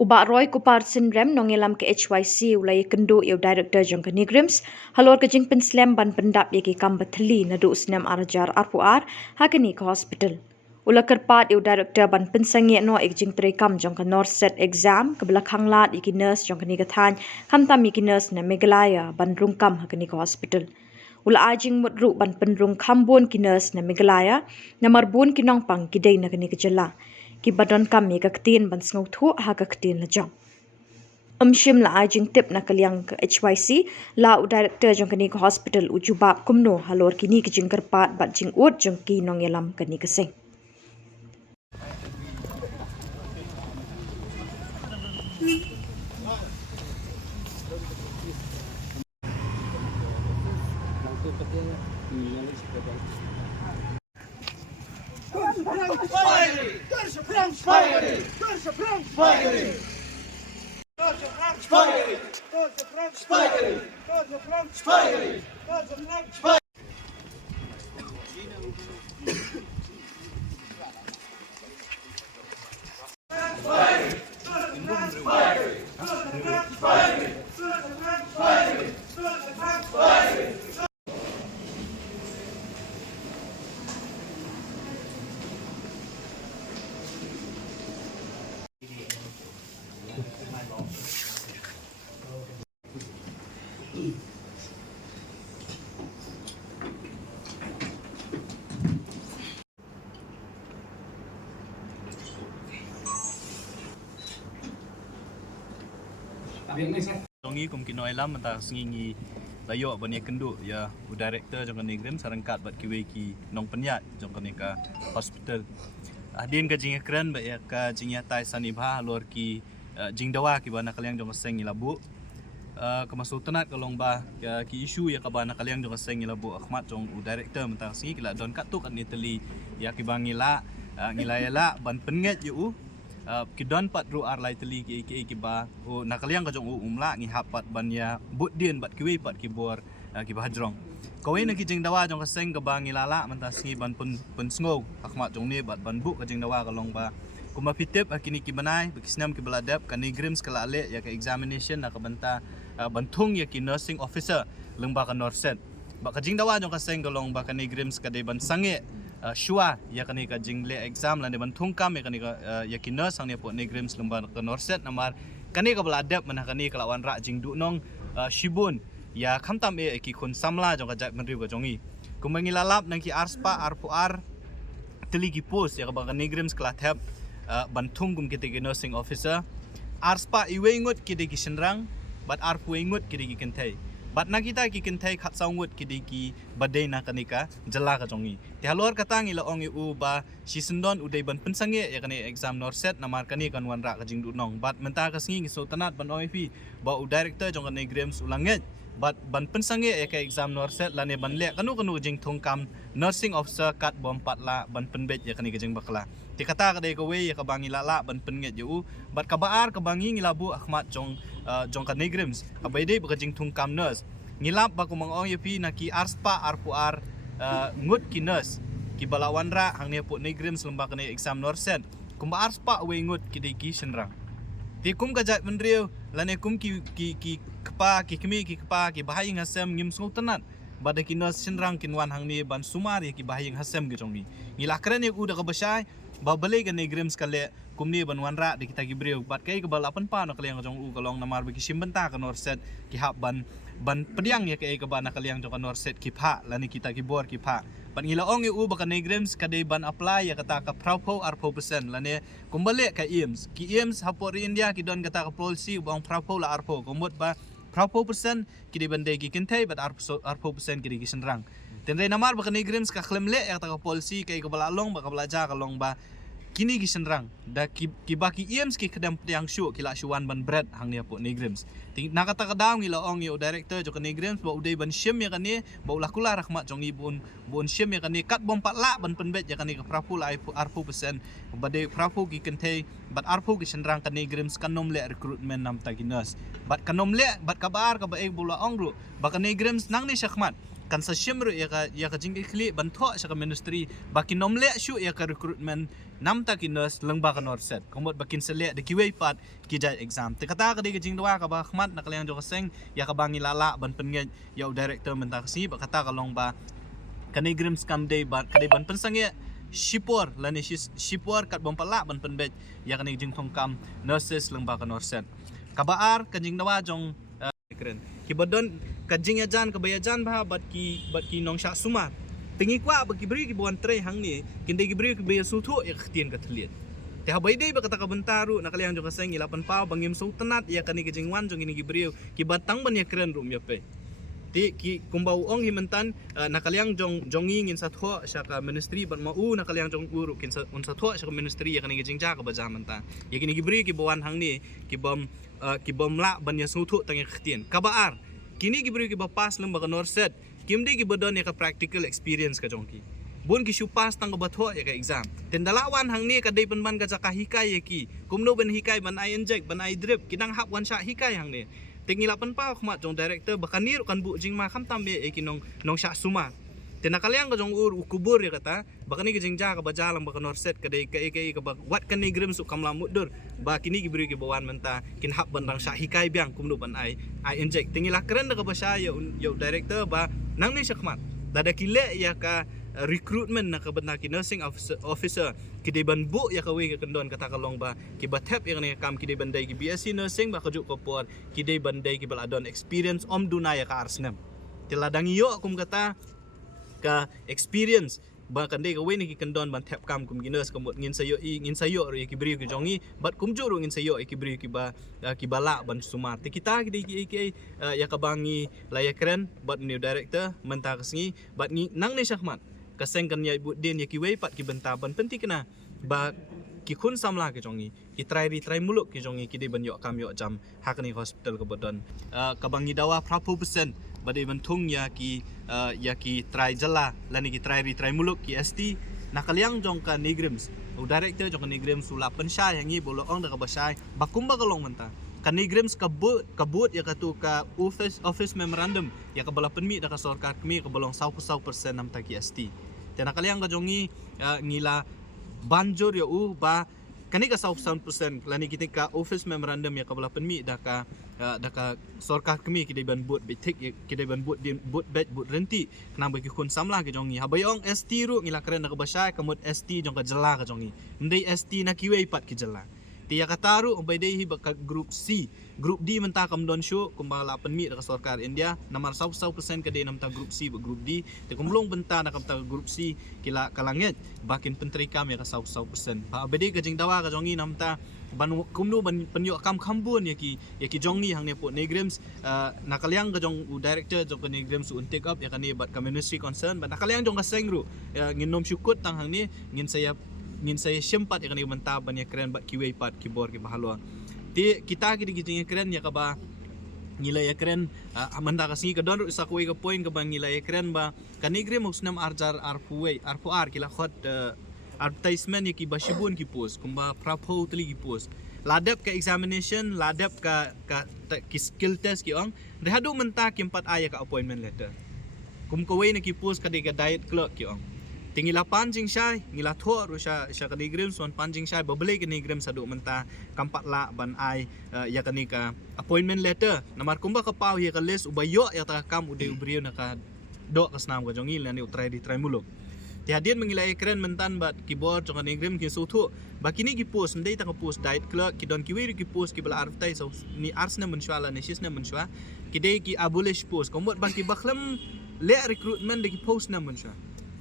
Uba Roy Kupar Sinrem nongelam ke HYC ulai kendo eu director jong kani grims halor ke jing penslam ban pendap ye ki kam bathli na do usnam arjar arpuar hakani ke hospital. Ula kerpat eu director ban pensangi no ek jing kam jong ka north set exam ke belakang lat iki nurse jong kani kathan kamtam iki nurse na Meghalaya ban rungkam hakani ke hospital. Ula ajing mudru ban penrung khambon ki nurse na Meghalaya na marbon ki nongpang ki dei na kani ke jela. Ki badon kami ka ketin ban sngau thu ha ka ketin la jong shim la ajing tip na kalyang ka HYC la u director jong kani ka hospital u jubab kumno halor kini ki jing kerpat bat jing ut jong ki nong yelam kani ka sing Dongi kum kinoi lam ta singi layo bani kendu ya u director jong kani grem sarangkat bat kiwe ki nong penyat jong kani ka hospital adin ka jinga kran ba ya ka jinga tai sanibha lor ki jing dawa ki bana kalyang jong seng labu kemasutanat kalong ba ki isu ya ka bana kalyang jong seng labu akhmat jong u director mentang singi kila don katuk an Italy ya ki bangila ngilayala ban penget yu kidon pat ru ar lai teli ki ba o nakaliang ka jong umla ngi hapat ban ya but dien bat kiwi pat ki bor ki ba jrong kowe na ki jing dawa jong ka seng ka ba ngi lala man ta singi ban pun sngo akmat jong ne bat ban bu ka jing dawa ka long ba kuma pitep akini ki banai bekisnam ki beladap ka ni grims kala ale ya ka examination na ka banta bantung ya ki nursing officer lengba ka norset ba ka jing dawa jong ka seng ka long ba ka ni grims ka de ban sange shua ya kani ka jingle exam la ne ban thungkam ya kani ka yakina sang ne po ne grims lembar ka norset namar kani ka beladap mana kani ka lawan ra jing du nong shibun ya khamtam e ki khun samla jong ka jat mandri ka jongi kumangi lalap nang ki arspa arpuar teli ki post ya ka ba ne grims kla thap ban thungkum ki te nursing officer arspa iwengut ki de ki senrang bat arpu ingut ki de ki kentai bat na kita ki kentai khat saungut ki ki badai na kanika jala ka jongi ti halor katangi la ongi u ba sisendon udai ban pensange ya kani exam norset namar kani kan wan ra ka jing du nong bat menta ka singi so tanat ban oi fi ba u director jong kani grims ulanget bat ban pensange ya ka exam norset la ne ban le kanu jing thongkam nursing officer kat bom patla ban penbet ya kani ka jing bakla ti kata ka de ko we ya ka bangi lala ban penget yu bat ka baar ka bangi ngilabu akhmat jong jong ka negrims abai dei ba jing thungkam nurse ngilap ba kumang ong yepi na ki arspa arpuar ngut ki nurse ki balawan ra hang ne pu negrims lembak ne exam norset kumba arspa we ngut ki de ki senrang ti kum ka jat menriu lane kum ki kapa ki kemi ki kapa ki bahaying hasem ngim sultanat bada ki nurse senrang kinwan hang ne ban sumar ki bahaying hasem ki jongi ngilakran ye uda ka basai ba balai ka negrims kale kumni ban wanra di kita gibreu bat kai ka balapan pa no kalyang jong u kalong namar bagi simbenta ka norset ki hab ban pediang ya kai ka ba na kalyang jong ka norset ki pha lani kita ki bor ki pha ban ngila ong u ba ka negrims ka de ban apply ya kata ka praupo arpo percent lani kumbale ka IEMS ki IEMS hapori India ki don kata ka policy bang praupo la arpo kumbot ba praupo percent ki de bande ki kentai bat arpo percent ki de ki senrang tenre namar ba ka negrims ka klemle ya kata ka policy kai ka balalong ba ka belajar ka long ba kini ki senrang da ki baki IEMS ki kedam yang syu kila syuan ban bread hang ne po negrims ting nakata ka daw ngila ong yo director jo ka negrims ba uday ban syem ya kani ba ulah kula rahmat jong ibun syem ya kani kat bom patla ban penbet ya kani ka prapu la arpu percent ba de prapu ki kentei bat arpu ki senrang ka negrims kanom le recruitment nam taginas bat kanom le bat kabar ka ba e bula ong ru ba ka negrims nang ni syakmat kan sa shimru ya ka jing kli ban tho sha ka ministry bakin nomle shu ya ka recruitment nam ta ki nurse lengba ka norset komot bakin sele de ki wei pat ki jai exam te kata ka de jing dwa ka ba khmat nak leng jo ka seng ya ka bangi lala ban pen nge ya director men ta si ba kata ka long ba kani grim scam day ban ka de ban pen sang ye shipor lani shipor kat bom pala ban pen bet ya kani jing thong kam nurses lengba ka norset kabaar ka jing dwa jong keren ki bodon kajing ajan kebayajan bah bat ki nong sha suma tingi kwa ba ki bri ki bon tre hang ni kinde ki bri ki be su thu ya khtian ka thliet te ha bai dei ba kata ka bentaru nakaliang jo ka seng ilapan pa bangim su tenat ya kani ki jingwan jong ini ki bri ki batang ban ya keren rum ya pe ti ki kumbau ong himentan nakaliang jongi ngin sa tho sha ka ministry ban ma u nakaliang jong uru kin sa un sa tho sha ka ministry ya kani ki jingja ka baja manta ya kini ki bri ki bawan hang ni ki bom la ban ya su thu tang ya khtian kabaar kini gibri ki bapas lem baga norset kimdi ki bodon ya ka practical experience ka jongki bun ki shupas tang ba tho ya ka exam ten dalawan hang ni ka dei ban ka jaka hikai ya ki kumno ben hikai ban ai inject ban ai drip kinang hap wan sha hikai hang ni tingi lapan pa khmat jong director bakanir kan bu jing ma kham tam be ki nong sha suma ten nakaliang ka jong ur ukubur ya kata bakani ki jingja ka bajalang baka norset ka dei ka ba wat kan ni grim su kamla mudur ba kini gibri ki bawan menta kin hap bandang sha hikai biang kumno ban ai inject tingi la keren ka ba sha ya director ba nang ni shakmat dada kile ya ka recruitment na ka banda ki nursing officer ki de ban bu ya ka we ka kendon kata kalong ba ki ba tap ya ni kam ki de bandai ki BSc nursing ba ka juk ko por ki de bandai ki baladon experience om duna ya ka arsnem tiladang yo kum kata ka experience ba kan dei ka we ni ki kendon ban tap kam kum ginas komot ngin sayo ri ki bri ki jongi bat kum juru ngin sayo ki bri ki bala ban sumar te kita ki dei ki ya ka bangi laya keren bat new director menta kasngi bat ngi nang ni syahmat kaseng kan ya bu den ya ki we pat ki benta ban penti kena ba ki khun samla ki jongi ki try muluk ki jongi ki dei ban yo kam yo jam hakni hospital ka bodon ka bangi dawa prapu persen badai bentung ya ki try jala lani ki try muluk ki ST nakaliang jong ka Negrims u director jong ka Negrims ula pensyai hangi bolo ong da ka basai bakum ba kalong menta ka Negrims kabut ya ka tu ka office memorandum ya ka bala penmi da ka sarkar kami ka bolong 100% nam ta ki ST te nakaliang ka jongi ngila banjur ya u ba kani ka 100% lani kita ka office memorandum ya ka bala penmi da ka sarkar kami kidai ban buat betik kidai ban buat buat renti kenapa ki kun samla ke jongi habayong ST ru ngila keren ka basai kamut ST jong ka jela ka jongi ndai ST na kiwe pat ki jela ti ya kataru umbai dei hi ka group C group D menta kam don show kumbala penmi da ka sarkar India namar 100% ka dei namta group C ba group D te kumlong benta na kamta group C kila kalangit bakin pentri kam ya ka 100% ba abedi ka jing dawa ka jongi namta ban kumno ban penyo kam khambun ya ki jongi hang ne po Negrims nakaliang ka jong director jong ka Negrims un take up ya ka ni bat ka ministry concern ban nakaliang jong ka sengru nginom syukut tang hang ni ngin saya syempat ya ka ni menta ban ya keren bat kiwe pat kibor ki bahalwa ti kita ki di keren ya ka ba ngila ya keren manda ka singi ka don sa kuwe ka point ka ba ngila ya keren ba ka Negrims usnam arjar arpuar kila khot advertisement ya ki bashibun ki post kumba prapo tli ki post ladap ka examination ladap ka ki skill test ki ong rehadu menta ki 4 aya ka appointment letter kum ko we na ki post ka de ka diet clerk ki ong tingila panjing syai ngila tho ru sya ka Negrims son panjing syai babele ka Negrims sadu menta kampat la ban ai ya ka ni ka appointment letter namar kumba ka pau ya ka list ubayo ya ta kam ude ubrio na ka do ka snam ka jongi lani try muluk tiadian mengilai keren mentan bat keyboard jong Negrims ki sutu bakini ki post ndai ta ka post diet clerk ki don ki we ki post ki bala advertise ni arsna menshwala ni shisna menshwa ki dei ki abolish post komot ba ki bakhlam le recruitment de ki post na menshwa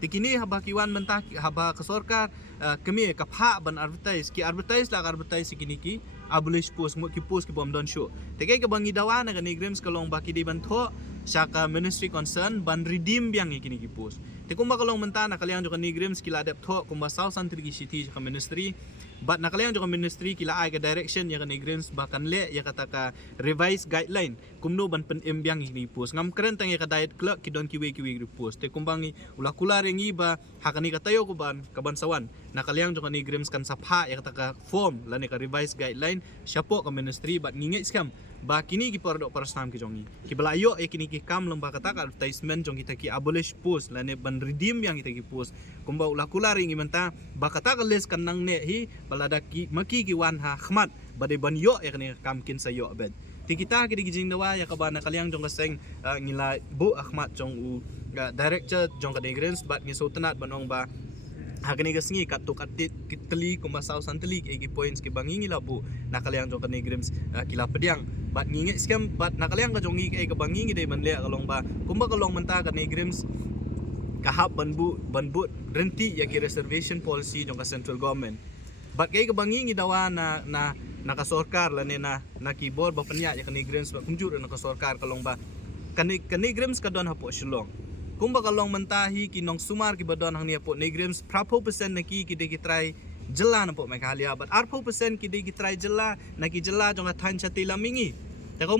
tikini haba ki wan menta haba ka sarkar kami ka pha ban advertise la advertise kini ki abolish post mo ki post ki bom don show tekai ka bangi dawa na ka Negrims kalong ba ki dei ban tho saka ministry concern ban redeem biang kini ki post te kumba kalong menta na kaliang jo ka Negrims kila adap tho kumba saw santri ki city ka ministry but na kaliang jo ka ministry kila ay ka direction ya ka Negrims bakan le ya kata ka revised guideline kumno ban pen embiang kini post ngam keren tang ya ka diet clerk ki don ki we post te kumbangi ula kula rengi ba hakani ka tayo ko ban kabansawan na kaliang jo ka Negrims kan sapha ya kata ka form la ne ka revised guideline siya po ka ministry but ngingay skam ba kini ki pardo para snam ki jongi ki balayo e kini ki kam lomba kata advertisement jong kita ki abolish post lane ban redeem yang kita ki post kumba ulah kulari ngi menta bakata ka les kanang ne hi balada ki maki ki wan ha khmat bade ban yo yakni kam kin sa yo bed ti kita ki di jing dawa ya ka bana kalyang jong kaseng ngila bu ahmad jong u director jong ka degrens bat ngi sultanat banong ba hakani gasngi katuk atit kitli kuma sau santli ki points ki bangi ngila bu nakalyang jong ka negrims kila pediang bat nginge skam bat nakalyang ka jongi ke bangi ngi de man le kalong ba kumba kalong menta ka negrims kahap banbu renti ya ki reservation policy jong ka central government bat kay ka bangi ngi dawa na nakasorkar lane na keyboard ba panya ya ka negrims ba kumjur na kasorkar kalong ba kanegrims ka don hapo shulong kumba kalong mentahi kinong sumar ki badon hang niya po negrims prapo percent na ki de try jela na po mekalia but arpo percent ki de try jela na ki jela jong athan chati lamingi ta ko